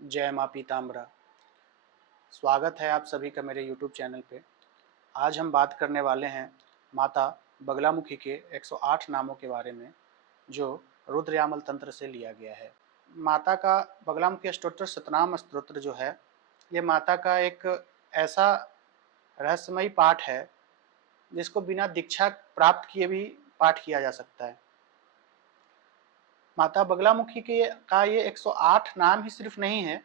जय माँ पीताम्बरा। स्वागत है आप सभी का मेरे YouTube चैनल पे। आज हम बात करने वाले हैं माता बगलामुखी के 108 नामों के बारे में, जो रुद्र यामल तंत्र से लिया गया है। माता का बगलामुखी अष्टोत्तर शतनाम स्तोत्र जो है, ये माता का एक ऐसा रहस्यमयी पाठ है जिसको बिना दीक्षा प्राप्त किए भी पाठ किया जा सकता है। माता बगलामुखी के का ये 108 नाम ही सिर्फ नहीं है,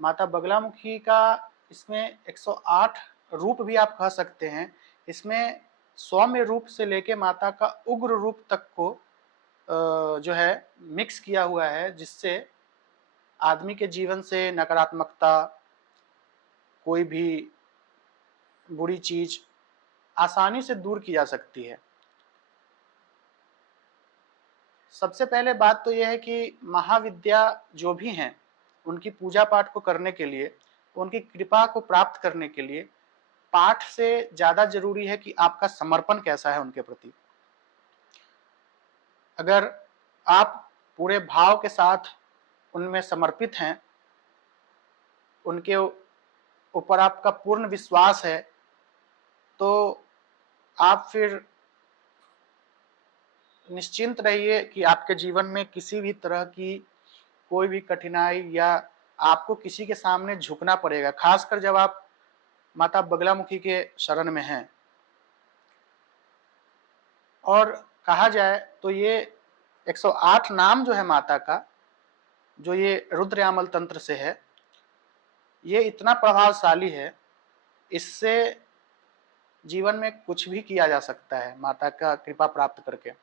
माता बगलामुखी का इसमें 108 रूप भी आप कह सकते हैं। इसमें सौम्य रूप से लेके माता का उग्र रूप तक को जो है मिक्स किया हुआ है, जिससे आदमी के जीवन से नकारात्मकता, कोई भी बुरी चीज आसानी से दूर की जा सकती है। सबसे पहले बात तो यह है कि महाविद्या जो भी हैं, उनकी पूजा पाठ को करने के लिए, उनकी कृपा को प्राप्त करने के लिए पाठ से ज्यादा जरूरी है कि आपका समर्पण कैसा है उनके प्रति। अगर आप पूरे भाव के साथ उनमें समर्पित हैं, उनके ऊपर आपका पूर्ण विश्वास है, तो आप फिर निश्चिंत रहिए कि आपके जीवन में किसी भी तरह की कोई भी कठिनाई या आपको किसी के सामने झुकना पड़ेगा, खासकर जब आप माता बगलामुखी के शरण में हैं। और कहा जाए तो ये 108 नाम जो है माता का, जो ये रुद्र यामल तंत्र से है, ये इतना प्रभावशाली है, इससे जीवन में कुछ भी किया जा सकता है माता का कृपा प्राप्त करके।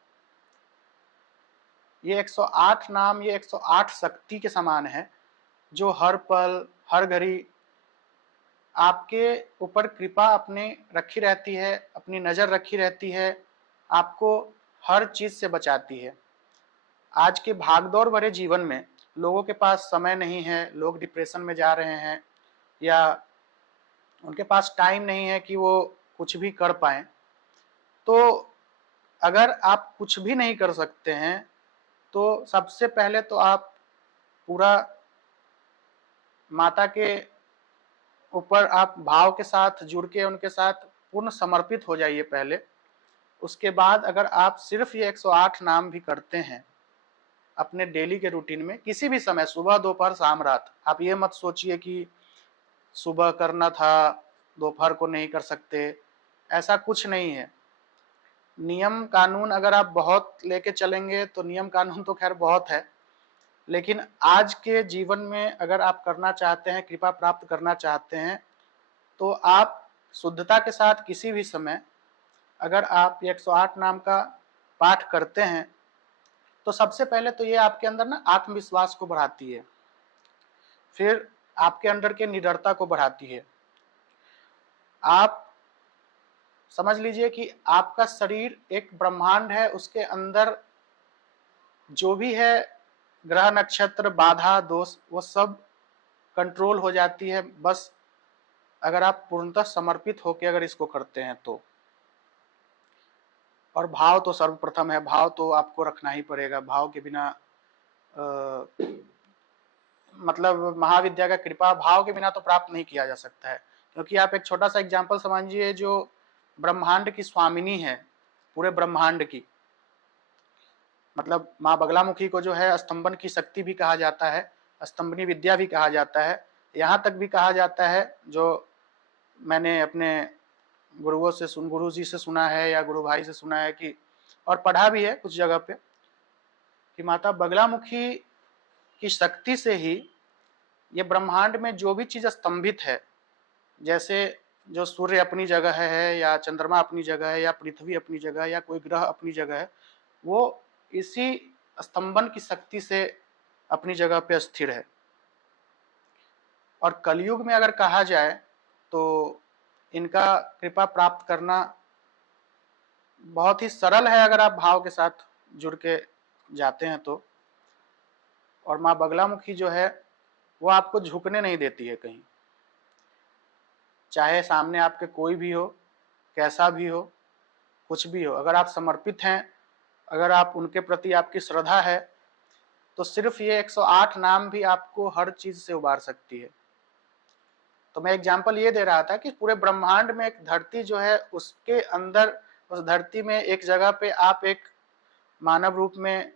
ये 108 नाम, ये 108 शक्ति के समान है, जो हर पल हर घड़ी आपके ऊपर कृपा अपने रखी रहती है, अपनी नज़र रखी रहती है, आपको हर चीज़ से बचाती है। आज के भागदौड़ भरे जीवन में लोगों के पास समय नहीं है, लोग डिप्रेशन में जा रहे हैं, या उनके पास टाइम नहीं है कि वो कुछ भी कर पाएँ। तो अगर आप कुछ भी नहीं कर सकते हैं, तो सबसे पहले तो आप पूरा माता के ऊपर आप भाव के साथ जुड़ के उनके साथ पूर्ण समर्पित हो जाइए पहले। उसके बाद अगर आप सिर्फ ये 108 नाम भी करते हैं अपने डेली के रूटीन में, किसी भी समय, सुबह दोपहर शाम रात, आप ये मत सोचिए कि सुबह करना था दोपहर को नहीं कर सकते, ऐसा कुछ नहीं है। नियम कानून अगर आप बहुत लेके चलेंगे तो नियम कानून तो खैर बहुत है, लेकिन आज के जीवन में अगर आप करना चाहते हैं, कृपा प्राप्त करना चाहते हैं, तो आप शुद्धता के साथ किसी भी समय अगर आप 108 नाम का पाठ करते हैं, तो सबसे पहले तो ये आपके अंदर ना आत्मविश्वास को बढ़ाती है, फिर आपके अंदर के निडरता को बढ़ाती है। आप समझ लीजिए कि आपका शरीर एक ब्रह्मांड है, उसके अंदर जो भी है ग्रह नक्षत्र बाधा दोष, वो सब कंट्रोल हो जाती है, बस अगर आप पूर्णतः समर्पित होकर अगर इसको करते हैं तो। और भाव तो सर्वप्रथम है, भाव तो आपको रखना ही पड़ेगा। भाव के बिना मतलब महाविद्या का कृपा भाव के बिना तो प्राप्त नहीं किया जा सकता है। क्योंकि आप एक छोटा सा एग्जाम्पल समझिए, जो ब्रह्मांड की स्वामिनी है, पूरे ब्रह्मांड की, मतलब माँ बगलामुखी को जो है स्तंभन की शक्ति भी कहा जाता है, स्तंभनी विद्या भी कहा जाता है। यहाँ तक भी कहा जाता है, जो मैंने अपने गुरु जी से सुना है या गुरु भाई से सुना है कि, और पढ़ा भी है कुछ जगह पे, कि माता बगलामुखी की शक्ति से ही ये ब्रह्मांड में जो भी चीज स्तंभित है, जैसे जो सूर्य अपनी जगह है, या चंद्रमा अपनी जगह है, या पृथ्वी अपनी जगह है, या कोई ग्रह अपनी जगह है, वो इसी स्तंभन की शक्ति से अपनी जगह पे स्थिर है। और कलयुग में अगर कहा जाए तो इनका कृपा प्राप्त करना बहुत ही सरल है, अगर आप भाव के साथ जुड़ के जाते हैं तो। और माँ बगलामुखी जो है वो आपको झुकने नहीं देती है कहीं, चाहे सामने आपके कोई भी हो, कैसा भी हो, कुछ भी हो, अगर आप समर्पित हैं, अगर आप उनके प्रति आपकी श्रद्धा है, तो सिर्फ ये 108 नाम भी आपको हर चीज से उबार सकती है। तो मैं एग्जांपल ये दे रहा था कि पूरे ब्रह्मांड में एक धरती जो है, उसके अंदर उस धरती में एक जगह पे आप एक मानव रूप में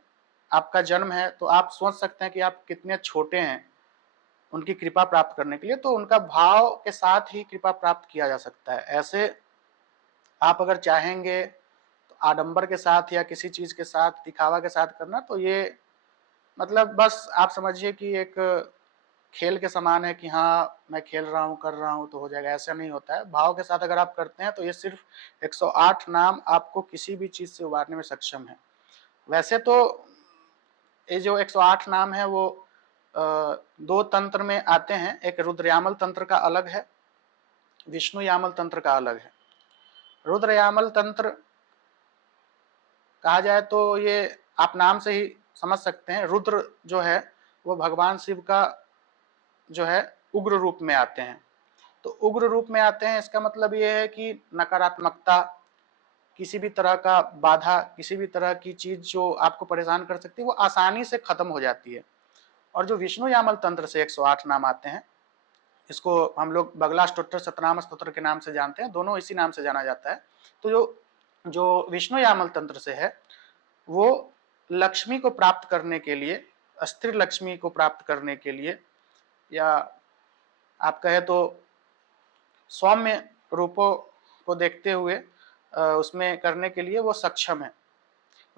आपका जन्म है, तो आप सोच सकते हैं कि आप कितने छोटे हैं उनकी कृपा प्राप्त करने के लिए। तो उनका भाव के साथ ही कृपा प्राप्त किया जा सकता है। ऐसे आप अगर चाहेंगे तो आडंबर के साथ या किसी चीज के साथ, दिखावा के साथ करना, तो ये मतलब बस आप समझिए कि एक खेल के समान है कि हाँ मैं खेल रहा हूँ, कर रहा हूँ तो हो जाएगा, ऐसा नहीं होता है। भाव के साथ अगर आप करते हैं तो ये सिर्फ 108 नाम आपको किसी भी चीज से उबारने में सक्षम है। वैसे तो ये जो 108 नाम है वो दो तंत्र में आते हैं, एक रुद्रयामल तंत्र का अलग है, विष्णु यामल तंत्र का अलग है। रुद्रयामल तंत्र कहा जाए तो ये आप नाम से ही समझ सकते हैं, रुद्र जो है वो भगवान शिव का जो है उग्र रूप में आते हैं। तो उग्र रूप में आते हैं, इसका मतलब ये है कि नकारात्मकता, किसी भी तरह का बाधा, किसी भी तरह की चीज जो आपको परेशान कर सकती है वो आसानी से खत्म हो जाती है। और जो विष्णु यामल तंत्र से 108 नाम आते हैं, इसको हम लोग बगला स्तोत्र, सतनाम स्तोत्र के नाम से जानते हैं, दोनों इसी नाम से जाना जाता है। तो जो विष्णु यामल तंत्र से है वो लक्ष्मी को प्राप्त करने के लिए, स्थिर लक्ष्मी को प्राप्त करने के लिए, या आप कहे तो सौम्य रूपों को देखते हुए उसमें करने के लिए वो सक्षम है।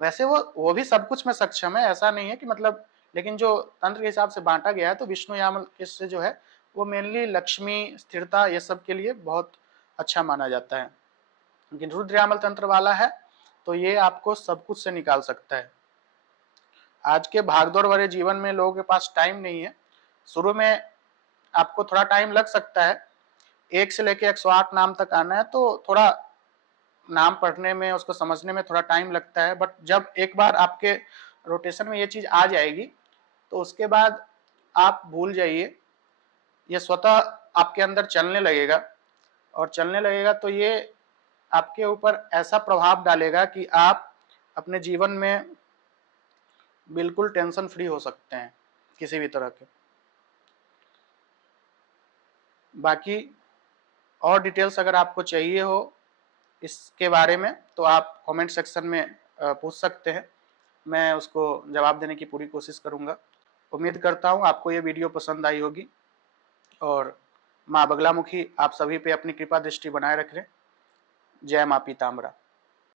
वैसे वो भी सब कुछ में सक्षम है, ऐसा नहीं है कि मतलब, लेकिन जो तंत्र के हिसाब से बांटा गया है तो विष्णु यामल से जो है वो मेनली लक्ष्मी, स्थिरता, ये सब के लिए बहुत अच्छा माना जाता है। लेकिन रुद्र यामल तंत्र वाला है तो ये आपको सब कुछ से निकाल सकता है। आज के भागदौड़ भरे जीवन में लोगों के पास टाइम नहीं है। शुरू में आपको थोड़ा टाइम लग सकता है, 1 से लेके 108 नाम तक आना है तो थोड़ा नाम पढ़ने में, उसको समझने में थोड़ा टाइम लगता है। बट जब एक बार आपके रोटेशन में ये चीज आ जाएगी तो उसके बाद आप भूल जाइए, ये स्वतः आपके अंदर चलने लगेगा। और चलने लगेगा तो ये आपके ऊपर ऐसा प्रभाव डालेगा कि आप अपने जीवन में बिल्कुल टेंशन फ्री हो सकते हैं किसी भी तरह के। बाकी और डिटेल्स अगर आपको चाहिए हो इसके बारे में तो आप कमेंट सेक्शन में पूछ सकते हैं, मैं उसको जवाब देने की पूरी कोशिश करूंगा। उम्मीद करता हूं आपको ये वीडियो पसंद आई होगी और माँ बगलामुखी आप सभी पे अपनी कृपा दृष्टि बनाए रखें। जय माँ पीताम्बरा।